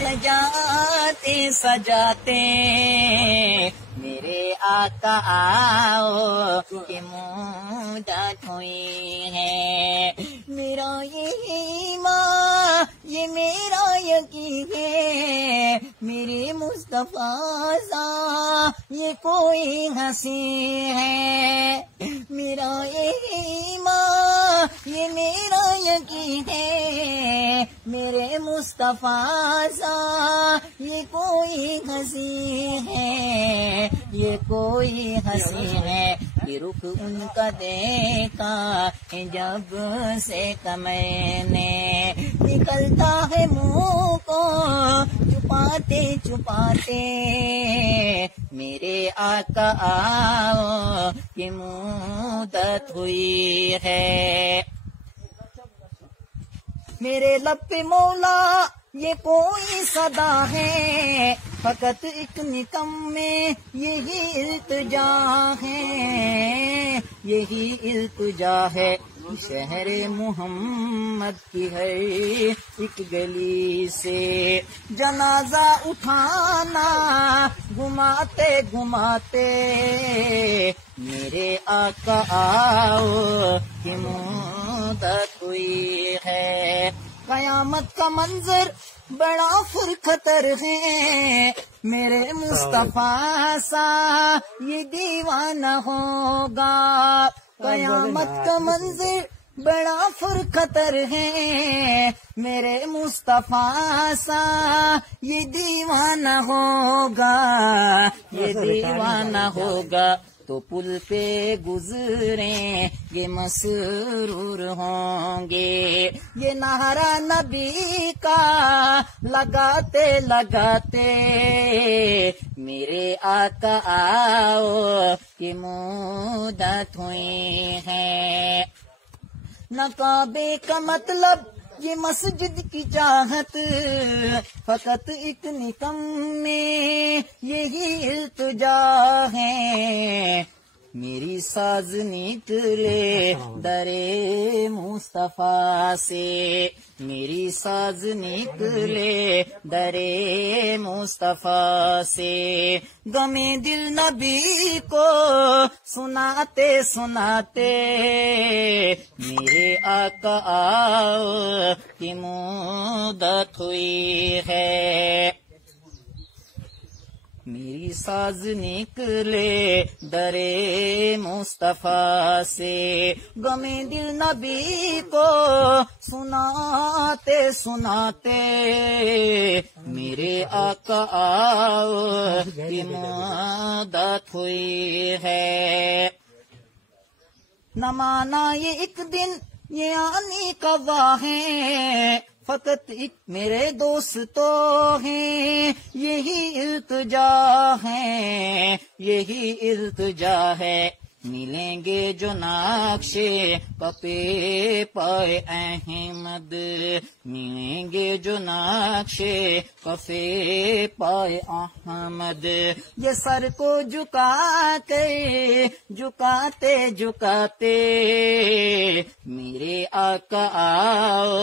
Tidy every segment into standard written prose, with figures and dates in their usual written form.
سجاتے سجاتے میرے آقا آؤ کہ مدت ہوئی ہے. میرا یہ ایمان یہ میرا یقین ہے میرے مصطفیٰ سا یہ کوئی ہنسی ہے. میرا یہ ایمان یہ میرا یقین ہے میرے مصطفیٰ سا یہ کوئی ہنسی ہے یہ کوئی ہنسی ہے. یہ رخ ان کا دیکھا ہے جب سے میں نے نکلتا ہے منہ کو چھپاتے چھپاتے میرے آقا آؤ کہ مدت ہوئی ہے. میرے لب پہ مولا یہ کوئی صدا ہے فقط ایک نکم میں یہی التجا ہے یہی التجا ہے. شہر محمد کی ہے ایک گلی سے جنازہ اٹھانا گھماتے گھماتے میرے آقا آؤ کہ مدت ہوئی ہے. قیامت کا منظر بڑا فرخطر ہے میرے مصطفیٰ سا یہ دیوانہ ہوگا. قیامت کا منظر بڑا فرخطر ہے میرے مصطفیٰ سا یہ دیوانہ ہوگا یہ دیوانہ ہوگا. تو پل پہ گزریں یہ مسرور ہوں گے یہ نعرہ نبی کا لگاتے لگاتے میرے آقا آؤ کہ مدت ہوئی ہے. نہ کعبے کا مطلب یہ مسجد کی چاہت فقط ایک نکم میں یہی التجا ہے. میری ساز نکلے درے مصطفیٰ سے میری ساز نکلے درے مصطفیٰ سے. غمِ دل نبی کو سناتے سناتے میرے آقا آؤ کہ مدت ہوئی ہے. میری ساز نکلے درے مصطفیٰ سے غمِ دل نبی کو سناتے سناتے میرے آقا آؤ کہ مدت ہوئی ہے. نہ مانا یہ ایک دن یہ آنے کا واہ ہے فقط ایک میرے دوستو ہیں یہی التجا ہے یہی التجا ہے. ملیں گے جو نقشے پپے پائے احمد ملیں گے جو نقشے پپے پائے احمد. یہ سر کو جھکا کے جھکاتے جھکاتے میرے آقا آؤ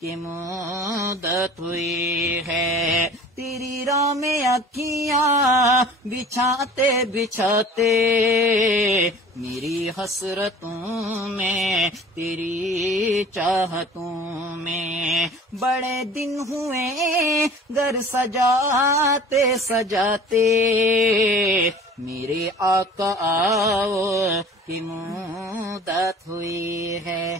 کہ مدت ہوئی ہے. تیری راہ میں اکھیاں بچھاتے بچھاتے میری حسرتوں میں تیری چاہتوں میں بڑے دن ہوئے گھر سجاتے سجاتے میرے آقا آؤ کہ مدت ہوئی ہے.